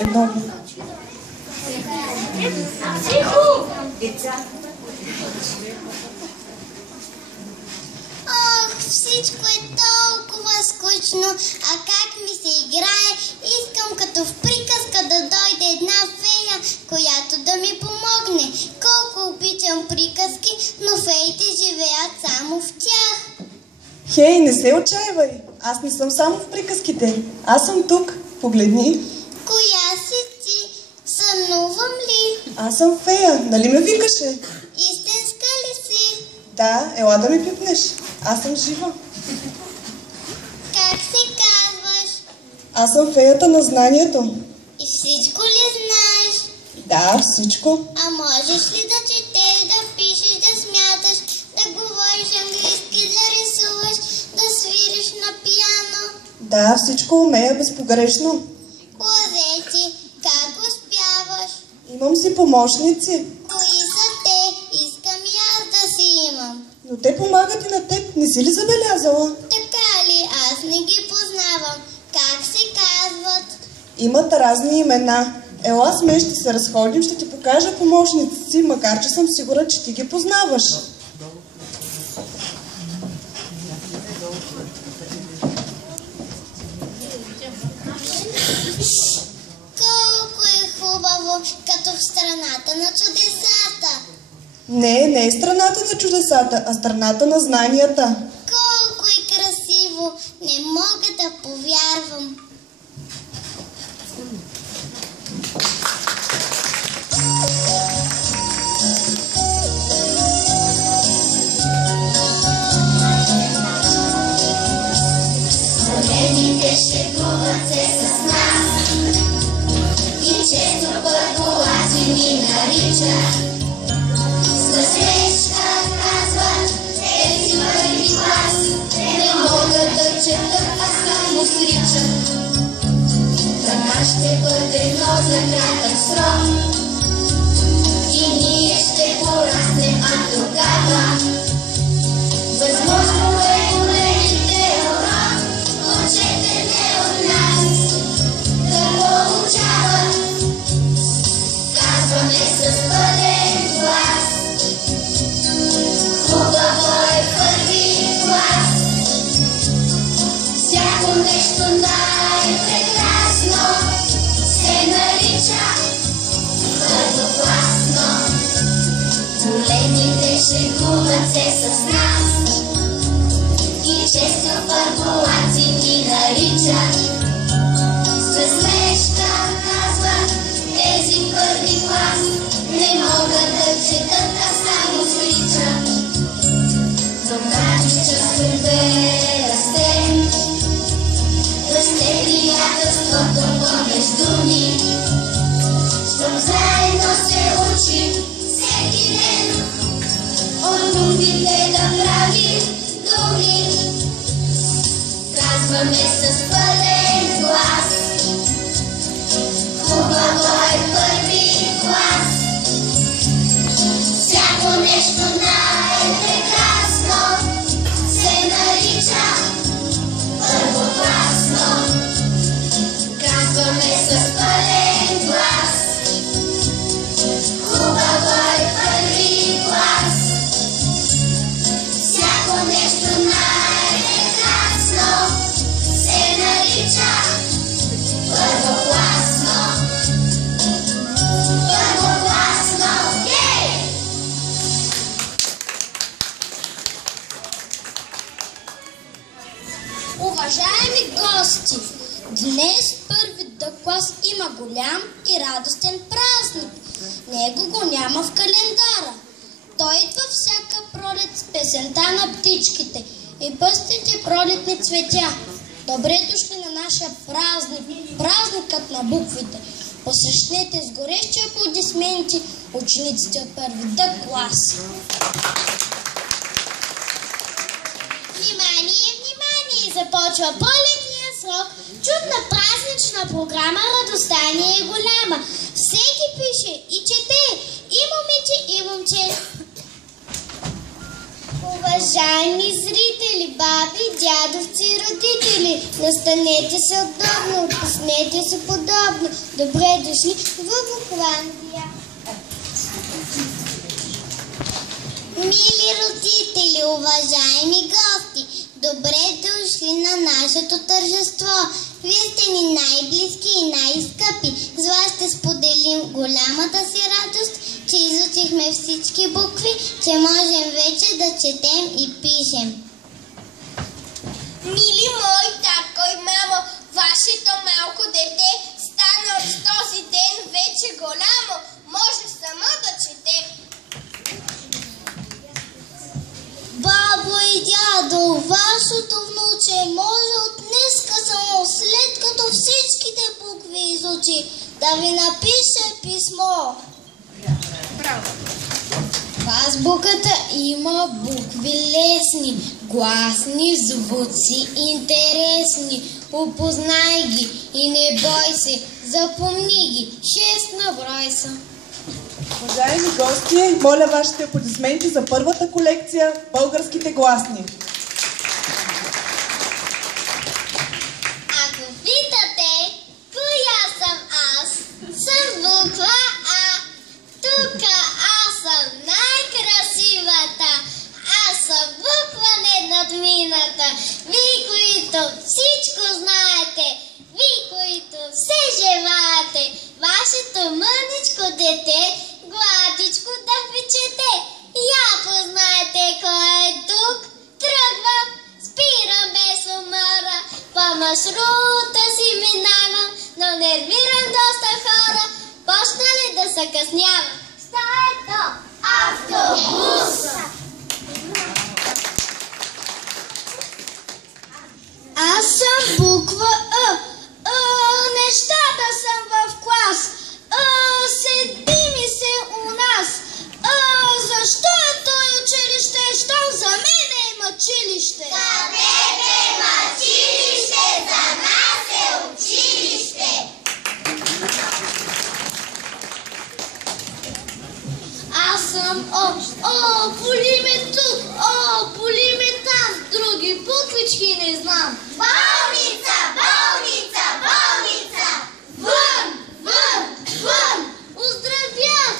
Едно. Ох, всичко е толкова скучно, а как ми се играе, искам като в приказка да дойде една фея, която да ми помогне. Колко обичам приказки, но феите живеят само в тях. Хей, не се отчаивай. Аз не съм само в приказките. Аз съм тук. Погледни. Коя си ти? Сънувам ли? Аз съм фея. Нали ме викаше? Истинска ли си? Да, ела да ми пипнеш. Аз съм жива. Как се казваш? Аз съм феята на знанието. И всичко ли знаеш? Да, всичко. А можеш ли да четеш, да пишеш, да смяташ, да говориш английски, да рисуваш, да свириш на пиано? Да, всичко умея безпогрешно. Лъзеци, как успяваш? Имам си помощници. Кои са те? Искам и аз да си имам. Но те помагат и на теб. Не си ли забелязала? Така ли? Аз не ги познавам. Как се казват? Имат разни имена. Ела с мен, ще се разходим, ще ти покажа помощници си, макар че съм сигурна, че ти ги познаваш. Колко е хубаво, като в страната на чудесата. Не е страната на чудесата, а страната на знанията. Колко е красиво! Не мога да повярвам. Големите шегуват се с нас и често първолаци ни наричат. С насмешка казват, тези първи клас не могат да четат, а само сричат. Така ще бъде, но за кратък срок и ние ще пораснем, а тогава възможно е големите урок, учете от нас да получават. Казваме с пълен глас, хубаво е първи клас. Всяко нещо най-прекрасно се нарича първокласно. Големите шегуват се с нас и често първолаци ни наричат. С насмешка казват, тези първи клас не могат да четат, а само сричат. Но млади часове растем, расте приятелството помежду ни. Щом заедно се учим всеки ден, от буквите да правим думи. Казваме с пълен глас, хубаво е първи клас. Всяко нещо най-прекрасно се нарича първокласно. Казваме с пълен глас, хубаво е първи клас. Всяко нещо най-прекрасно се нарича първокласно. Първокласно, ей! Уважаеми гости, днес първи Д клас има голям и радостен празник. Него го няма в календара. Той идва всяка пролет с песента на птичките и пъстите пролетни цветя. Добре дошли на нашия празник, празникът на буквите. Посрещнете с горещи аплодисменти учениците от първи Д клас. Внимание, внимание! Започва полетния срок. Чудна празнична програма, радостта ни е голяма. Всеки пише и чете, и момиче, и момче. Уважаеми зрители, баби, дядовци, родители, настанете се удобно, отпуснете се подобно. Добре дошли в Букландия. Мили родители, уважаеми гости, добре дошли на нашето тържество. Вие сте ни най-близки и най-скъпи. С вас ще споделим голямата си радост, че изучихме всички букви, че можем вече да четем и пишем. Мили мой татко и мамо, вашето малко дете стана от този ден вече голямо, може само да чете. Бабо и дядо, вашето внуче може от днеска само, след като всичките букви изучи, да ви напише писмо. В азбуката има букви лесни, гласни, звуци интересни. Опознай ги и не бой се, запомни ги, 6 на брой са. Уважаеми гости, моля вашите аплодисменти за първата колекция българските гласни. Ако питате, коя съм аз, съм буква А. Тука аз съм най-красивата. Аз съм буква неднадмината. Вие, които всичко знаете, вие, които все желаете, вашето мъничко дете гладичко да ви чете. Я познаете кой е тук, тръгва, спирам без умора, по маршрута си минавам, но нервирам доста хора, почна ли да се къснявам? Стаето автобус! Аз съм буква А. Нещата съм в клас. Седи ми се у нас. Защо е той училище? Щом за мен е мъчилище. За тебе е мъчилище, за нас е училище. Аз съм О, боли ме тук, боли ме там. Други буквички не знам. Болница, болница, болница. Вън, вън, вън! Оздравях!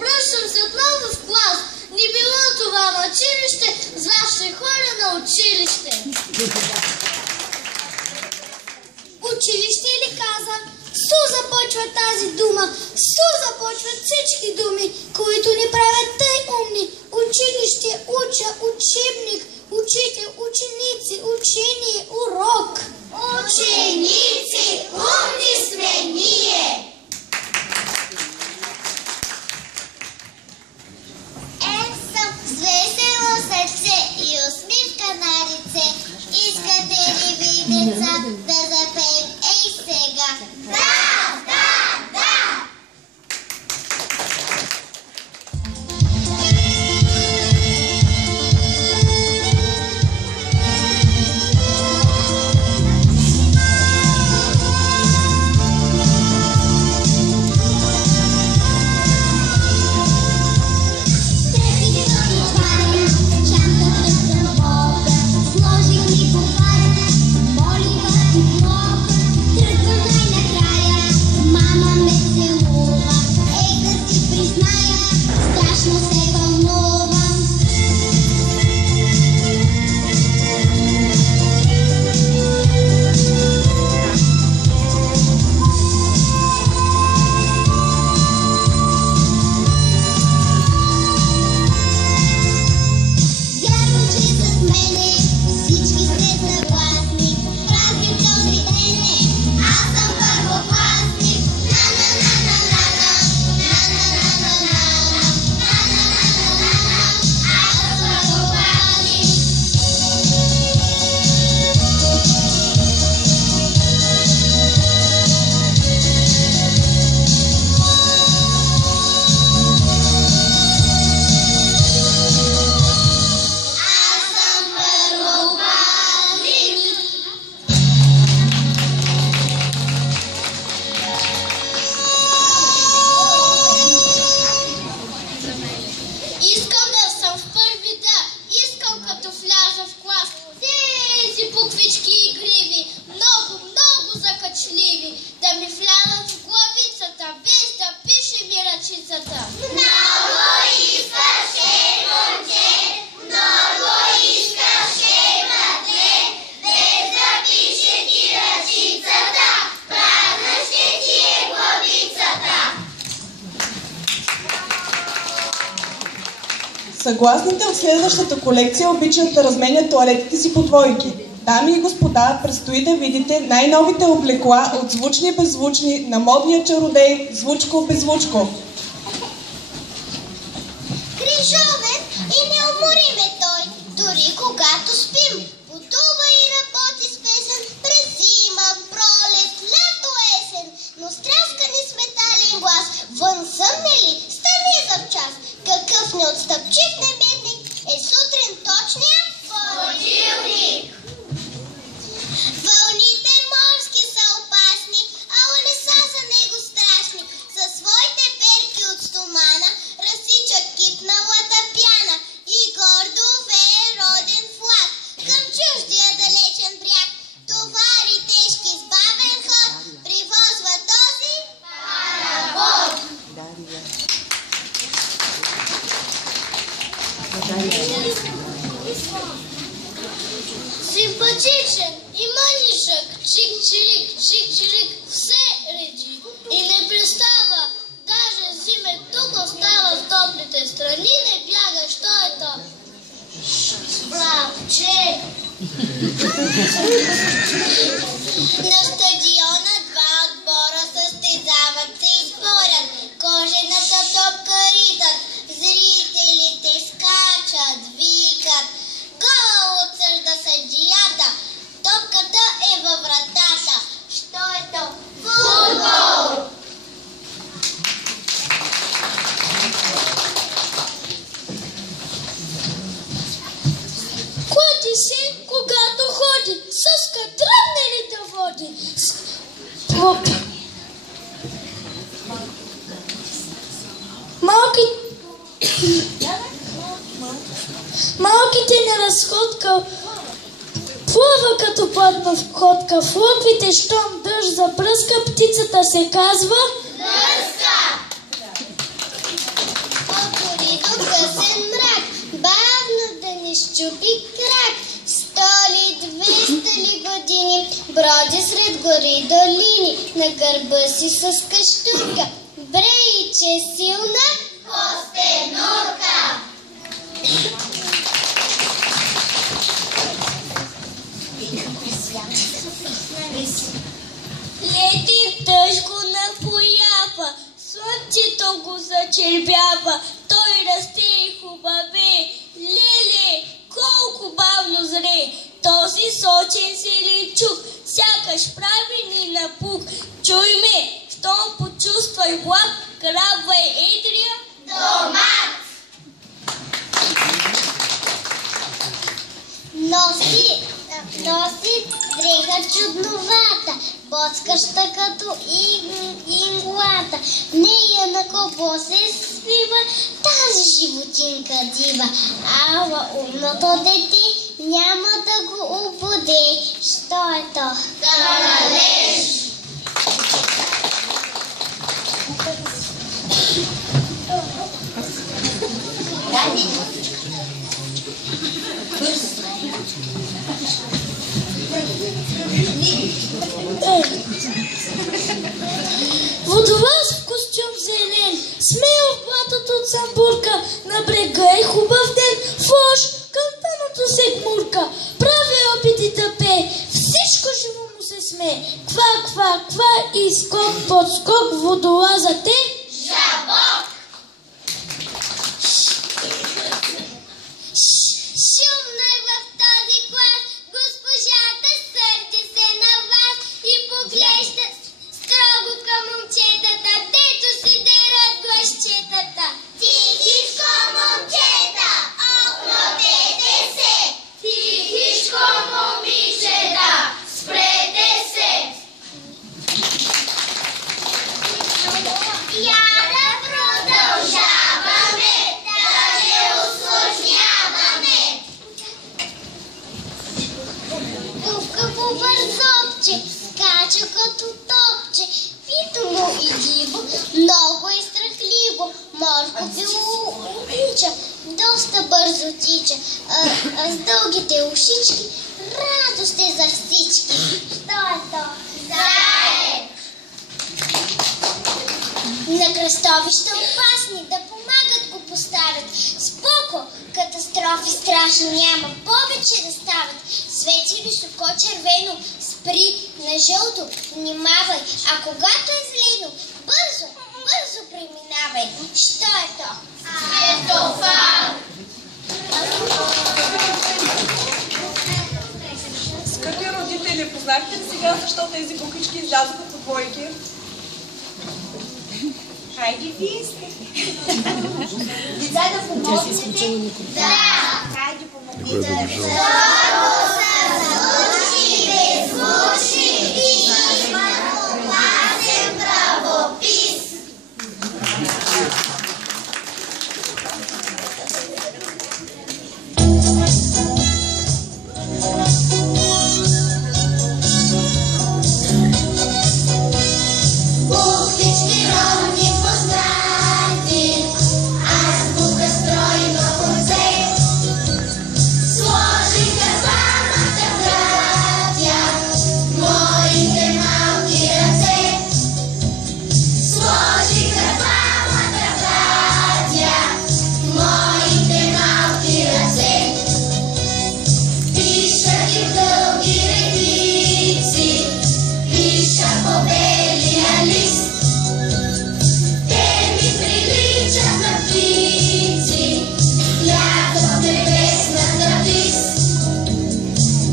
Връщам се отново в клас. Не било това мъчилище, с вас ще ходя на училище. Училище ли каза? Су започва тази дума. Су започват всички думи, които ни правят тъй умни. Училище, уча, учебник, учител, ученици, учение, урок. Ученици, умни сме ние. Съм с весело сърце и усмивка на лице. Искате ли ви, деца, да запеем ей сега? Да, да, да. Сложих ни по парата, моли вас и много. Тръгва най-накрая. влява в главицата, без да пише ми ръчицата. Много искаше момче, много искаше мъже, без да пише ти ръчицата, празна ще ти е главицата. Съгласните от следващата колекция обичат да разменят тоалетите си по двойки. Дами и господа, предстои да видите най-новите облекла от звучни и беззвучни на модния чародей Звучко Беззвучко. Грижовен и неуморим е той, дори когато спим. Пътува и работи с песен през зима, пролет, лято, есен. Но стряскани с метален глас, вън съмне ли, стани завчас. Какъв неотстъпчив небедник е сутрин точния будилник. Вълните морски са опасни, ала не са за него страшни. Със своите перки от стомана разсича кипналата пяна и гордо вее роден флаг към чуждия далечен бряг. Товари тежки с бавен ход привозва този паравод. Симпатичен и мънишък, чик-чирик, все реди и не пристава. Даже зиме тук остава с топлите страни, не бяга, що е то? Бравче! На стадиона два отбора състезават се и спорят. Кожената топка ритат, зрителите скачат, викат. Гол отсъжда съдията, топката е във вратата. Що е то? Футбол! Клати се, когато ходи, с катръвне ли да води? Малките на разходка плува като пътна входка. В лъквите, щом дъжд запръска, птицата се казва Лъска! Отвори до късен мрак, бавно да не щупи крак. 100 ли, 200 ли години броди сред гори и долини. На гърба си с кащурка, брей, че силна Костенурка! лети тъжко напоява, слънцето го зачервява, той расте и хубаве. Леле, колко бавно зре, този сочен зеленчук, сякаш прави ни напук. Чуй ме, щом почувствай глад, крабва е едрия Домат! носи дреха чудновата, боцкаща като инглата. Нея на кого се свива тази животинка дива. Ала умното дете няма да го обуде. Що е то? Каралеж! Водолаз в костюм зелен, смел в блатото от самбурка, на брега е хубав ден, фош към дъното се гмурка, прави опити да пее, всичко живо му се смее. Ква, ква, ква и скок под скок водолазът е Жабок! Шумно е в този клас, госпожата сърди се на вас и поглежда строго към момчетата, дето си дерат гласчетата. Тихичко, момчета, окротете се! Тихичко, момичета, спрете се! Много е страхливо. Морко било обича, доста бързо тича, с дългите ушички, радост е за всички. Що е то? Заек! На кръстовища опасни, да помагат го поставят. Споко, катастрофи страшни няма, повече да стават. Свети високо червено, спри на жълто, внимавай, а когато е зелено, бързо, бързо преминавай. Що е то? Светофар! Скъпи родители, познахте ли сега защо тези буквички излязоха по двойки? Хайде вие сте. Деца да помогнете? Да! Хайде помогнете. Много са звучни, беззвучни и имат опасен правопис. Буквички ровни познати, азбука стройно хорце. Сложиха двамата братя моите малки ръце. Сложиха двамата братя моите малки ръце. Пишат и в дълги редици, пиша по белия лист. Те ми приличат на птици, лято в небесната вис.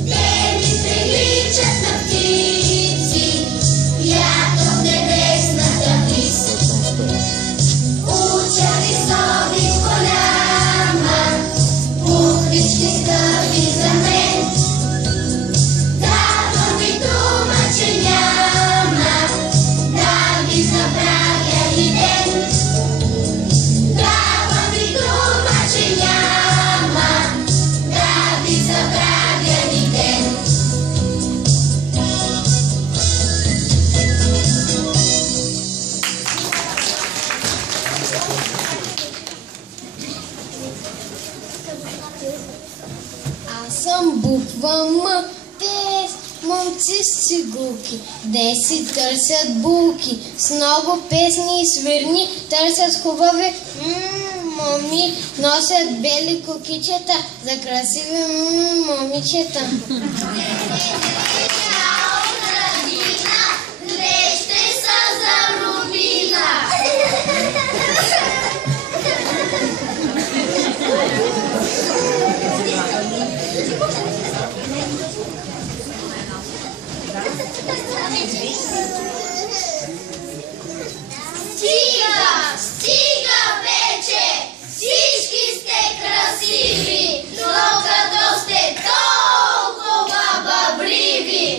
Те ми приличат на птици, лято в небесната вис. Уча високи в голяма, буквички скъпи за мен. Давам ви дума, че няма да ви забравя и ден. Давам ви дума, че няма да ви забравя и ден. Аз съм буква М. Те момци с цигулки, де си търсят булки. С много песни и свирни търсят хубави моми. Носят бели кокичета за красиви момичета. Две ще са за Рубина. Стига! Стига вече! Всички сте красиви, но като сте толкова бъбриви.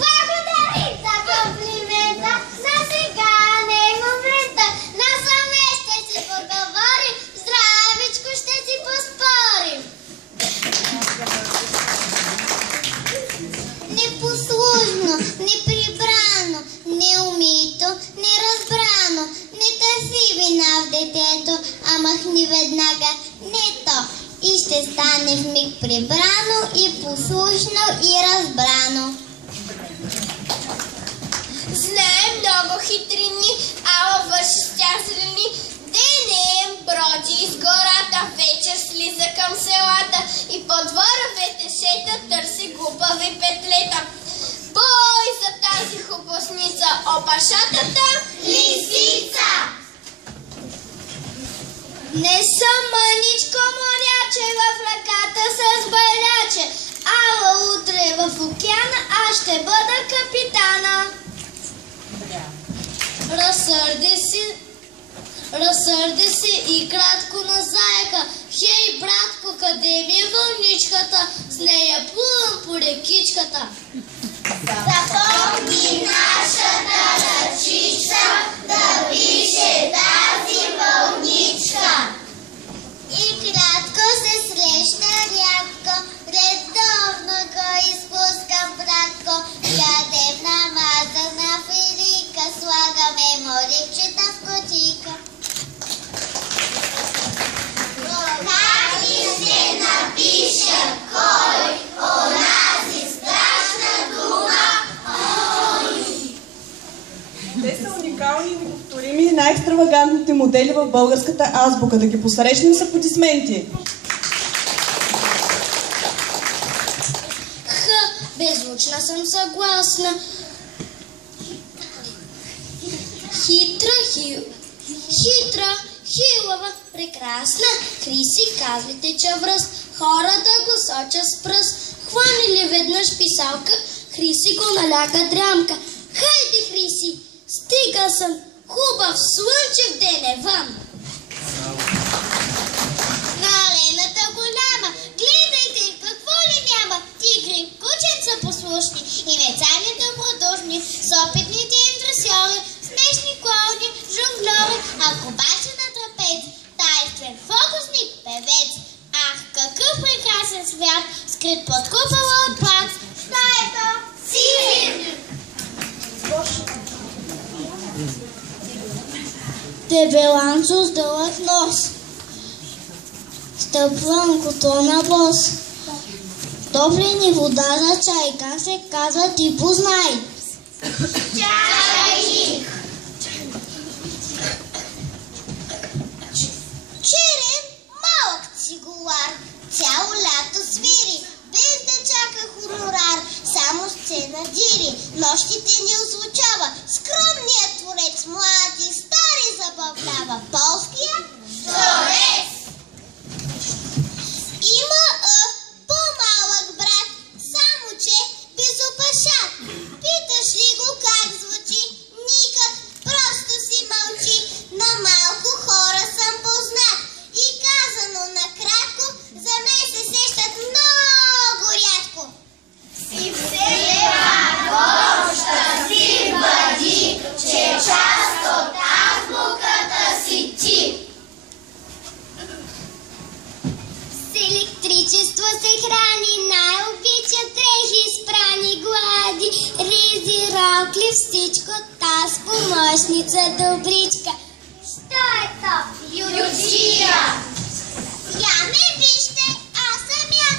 Благодарим за комплимента. За сега не е момента. Насаме ще си поговорим. Здравичко ще си поспорим. Непослушно, неприбрано, неумито, неразбрано. Не търси вина в детето, а махни веднага не то. И ще стане вмиг прибрано и послушно и разбрано. Знаем много хитрини, ала върши с тях зрени. Денем броди из гората, вечер слиза към селата и по двора ветешета търси глупави петлета. Бой за тази хубосница, опашатата лисица! Не съм мъничко моряче в ръката с байляче, ала утре в океана аз ще бъда капитана. Разсърди си и кратко на заека. Хей, братко, къде ми е вълничката? С нея плувам по рекичката. Запомни нашата ръчичка, да пише тази вълничка. И кратко се среща рядко, редовно го изпускам, братко. Ядем намазана филика, слагаме ходих чета в котика. Как ли се напиша кой онази страшна дума? Те са уникални и неповторими най-екстравагантните модели в българската азбука. Да ги посрещнем с аплодисменти. Беззвучна съм съгласна. Хитра, хилава, прекрасна. Хриси, казвайте чавръс. Хората го сочат с пръст. Хванили веднъж писалка, Хриси го наляга дрямка. Хайде, Хриси, стига съм. Хубав слънчев ден е вън. На арената голяма, гледайте какво ли няма. Тигри, кученца послушни и мецани добродушни, с опитните им дресьори, смешни клоуни, жонглери, акробати на трапез, тайствен фокусник, певец. Ах, какъв прекрасен свят, скрит под купола от плац. Стаята сирен! Дебеланцо с дълъг нос. Стъпвам котона бос. Топли ни вода за чай. Как се казва, ти познай. Чайник! Черен, малък цигулар, цяло лято свири, без да чака хонорар, само сцена дири, нощите ни озвучава, скромният творец, млади, стари забавлява, полския творец. Има по-малък брат, само че безопашат. Питаш ли го как звучи? Никак, просто си мълчи. На малко хора съм познат. И казано накратко, за мен се сещат много рядко. Си все пак щастлив бъди, че част от азбуката си ти. С електричество се храни, най-обича дрехи, спрани глади, ризи, рокли, всичко таз, помощница, добричка. Що е то? Юджия! Я ме вижте, аз съм я,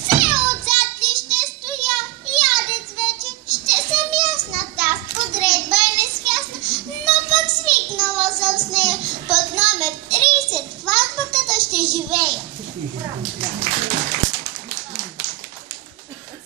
все отзад ли ще стоя, ядец вече, ще съм ясна, таз подредба е несвясна, но пък свикнала съм с нея, под номер 30 в азбуката ще живея.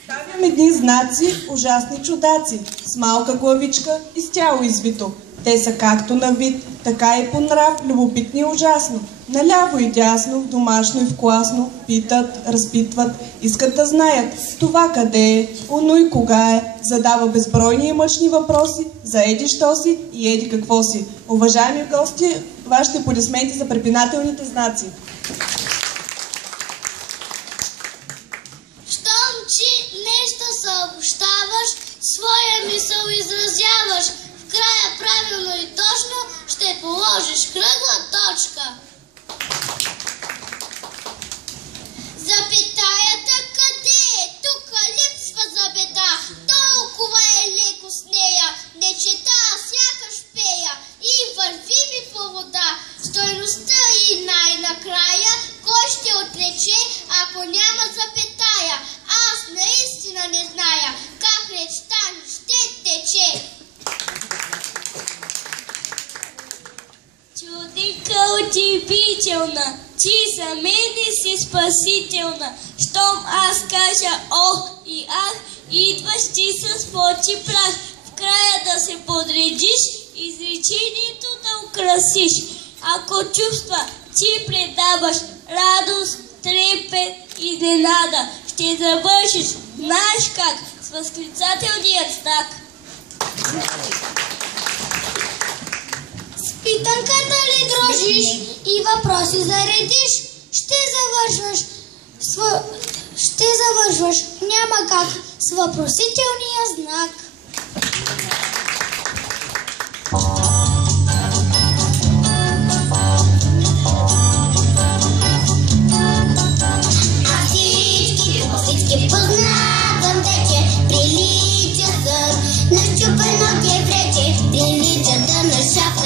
Ставям едни знаци, ужасни чудаци, с малка главичка и с тяло извито. Те са както на вид, така и по нрав, любопитни и ужасно. Наляво и дясно, в домашно и в класно, питат, разпитват, искат да знаят това къде е, оно и кога е, задава безбройни и мъчни въпроси за еди що си и еди какво си. Уважаеми гости, вашите аплодисменти за препинателните знаци. Щом чи нещо съобщаваш, своя мисъл изразяваш, в края правилно и точно ще положиш кръгла точка. Запетаята къде е? Тука липсва запета. Толкова е леко с нея. Не чета, сякаш пея. И върви ми по вода. Стойността и най-накрая кой ще отрече, ако няма запетая? Аз наистина не зная как речта ни ще тече. Чудика удивителна, ти за мене си спасителна. Щом аз кажа ох и ах, идваш ти с пот и прах. В края да се подредиш, изречението да украсиш. Ако чувства ти предаваш радост, трепет, изненада, ще завършиш, знаеш как, с възклицателният знак. С питанката ли дрожиш и въпроси заредиш, ще завършваш, няма как, с въпросителния знак. Познавам вече, прилича сън, на щупено ке врече, прилича да на шапа.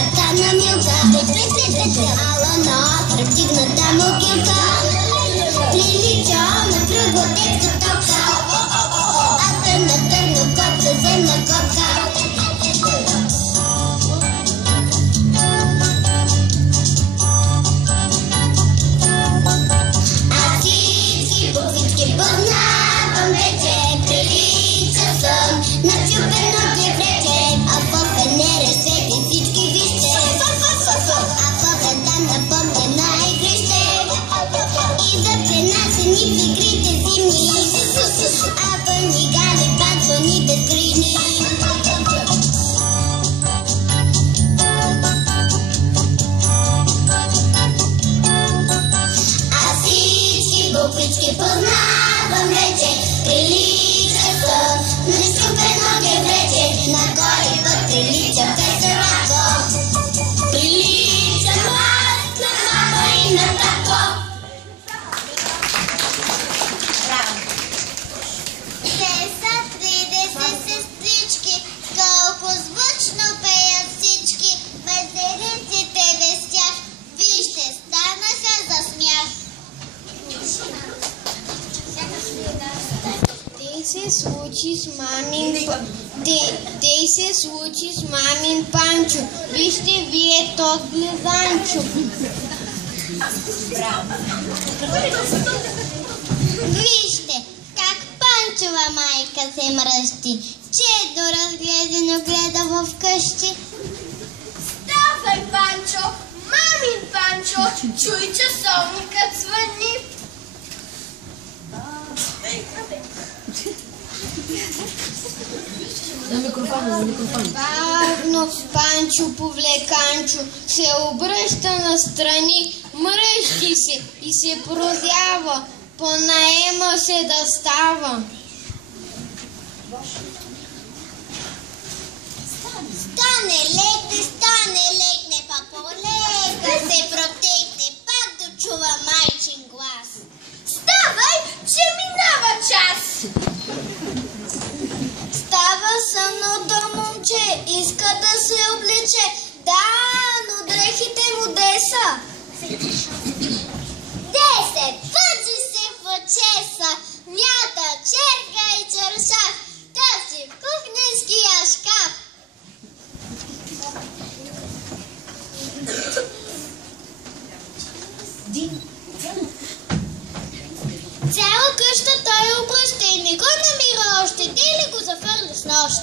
случи с мамин... Дей се случи с мамин Панчо. Вижте вие тот близанчо. Вижте как Панчова майка се мръщи. Чедо разгледено гледа в къщи. Ставай, Панчо! Мамин Панчо! Чуй, часовникът звъни! Бавно Панчо повлеканчо се обръща настрани, мръщи се и се прозява, понаема се да става. Стане, легне, папа-лека се протегне, пак дочува майчин глас. Ставай, че минава час! Става сънното момче, иска да се облече. Да, но дрехите му деса. 10, пъти се почеса, мята, черга и чершак, тази в кухненския шкаф. Цяла къща той обръща и не го намира още. Ти ли го зафърли с нощ?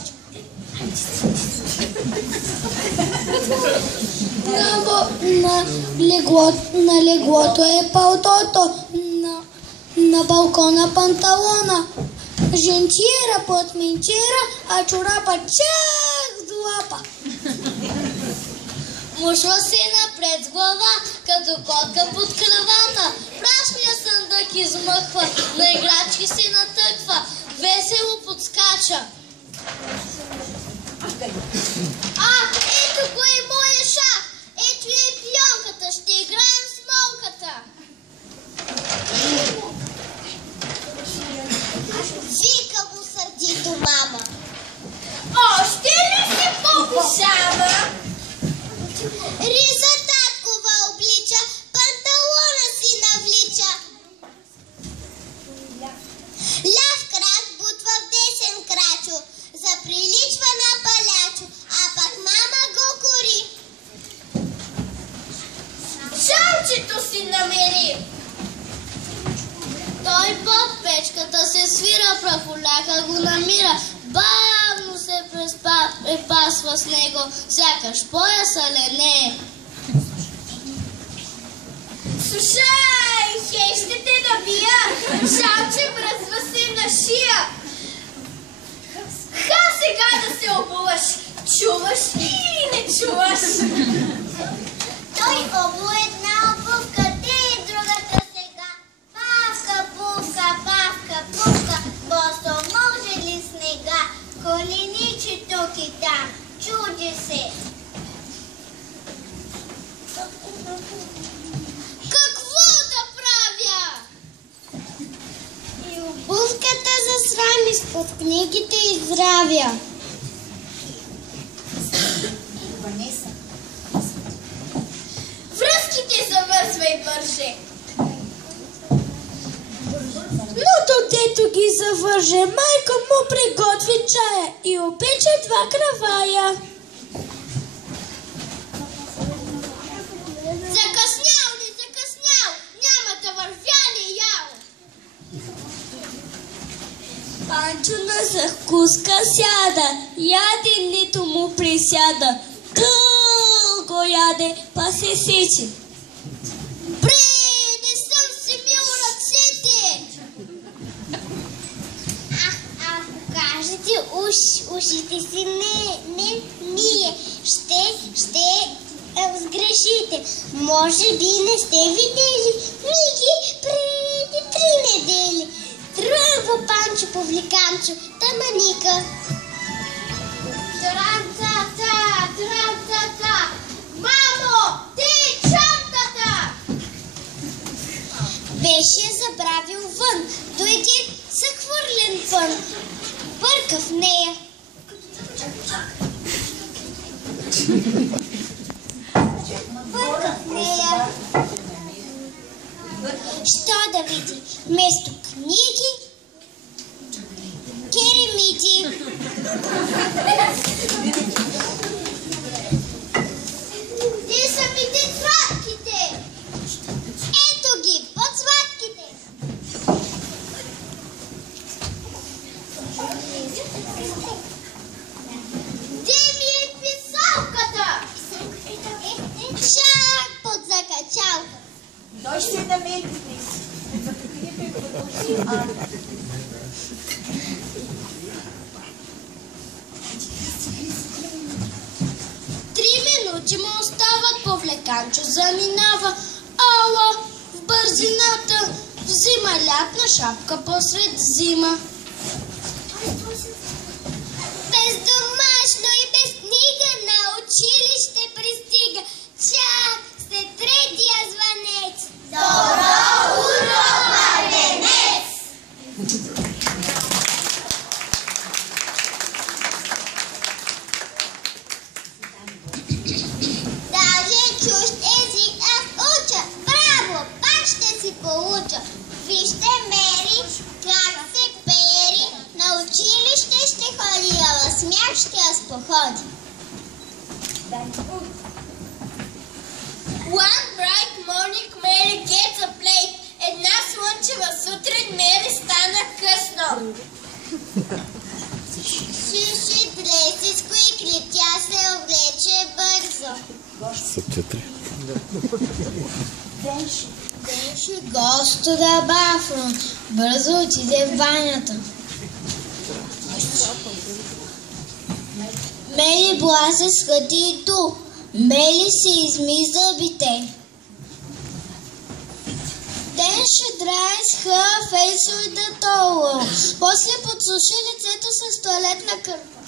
На леглото е палтото, на балкона панталона. Женчира под минчира, а чорапа чак до лапа. Мушва се напред с глава, като котка под кравата. Прашния съндък измъква, на играчки се натъква, весело подскача. Ето го е моя шах! Ето е пионката, ще играем с молката. Вика му сърдито мама. Още ли се побушава? Риза таткова облича, панталона си навлича. Ляв крак бутва в десен крачо, заприличва на палячо, а пък мама го кори. Шалчето си намери! Той под печката се свира, прахоляка го намира. Бавно се препасва с него, сякаш пояса ленее. Слушай, хей, ще те набия! Шалче връзва се на шия! Ха, сега да се обуваш! Чуваш или не чуваш? Той обу една обувка, те и другата сега. Павка, пувка, босо може ли снега? Коленичи тук и там, чуди се. Какво да правя? И обувката засрам изпод книгите изравя. Връзките завързвай бърже! Но дето ги завърже, майка му приготви чая и опече 2 кравая. Закъснял, няма да вървя ли ял. Панчо на закуска сяда, яде нито му присяда. Дълго яде, па се сече. Не съм си мил ръцете. Кажете, ушите си не мие. Ще сгрешите. Може би не сте видели книги преди 3 недели. Тръгва Панчо повликанчо, таманика. Трам-та-та! Мамо, ти чантата! Беше забравил вън. Дойде захвърлен вън. Бърка в нея. Що да види? Вместо книги, керемики. види. Ти са ми сладките. Ето ги, под сладките. Де ми е писалката? Чак под закачалка. Той ще намери. 3 минути му остават, повлеканчо заминава. Ала, в бързината взима лятна шапка посред зима. Без домашно и без книга на училище пристига. Чак след третия звънец. Добро утро, младенец! Даже чужд език аз уча. Браво, пак ще си получа. Вижте, Мери, как се пери. На училище ще ходи, ала смях ще аз походи. One bright morning Mary gets up late. Една слънчева сутрин Мери стана късно. Шиши дреси сквикли, тя се облече бързо. Денши госто да бафро, бързо отиде в банята. Мери Блазе схъти и ту. Мели си изми зъбите. Денши драйс ха фейсо и да толо. После подсуши лицето с тоалетна кърпа.